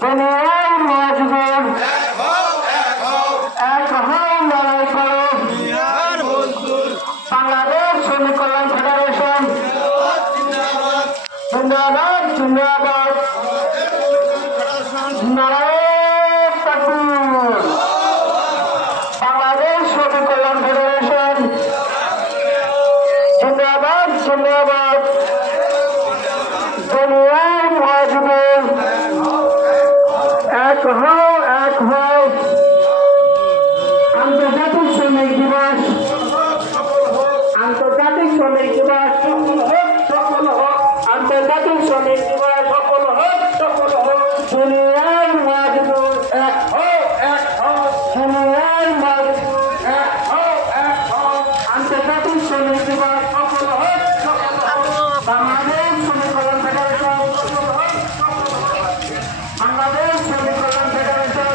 দুনিয়ার মজদুর এক হও লড়াই করো বাংলাদেশ শ্রমিক কল্যাণ ফেডারেশন জিন্দাবাদ জিন্দাবাদ নারায়ণ তাকবীর বাংলাদেশ শ্রমিক কল্যাণ ফেডারেশন জিন্দাবাদ জিন্দাবাদ দুনিয়ার মজদুর এক হও আন্তর্জাতিক শ্রমিক দিবস আন্তর্জাতিক শ্রমিক দিবস সফল হোক আন্তর্জাতিক শ্রমিক দিবস সফল হোক দুনিয়ার মজদুর এক হও দুনিয়ার মজদুর এক হও আন্তর্জাতিক শ্রমিক দিবস সফল হোক বাংলাদেশ শ্রমিক কল্যাণ ফেডারেশন বাংলাদেশ শ্রমিক কল্যাণ ফেডারেশন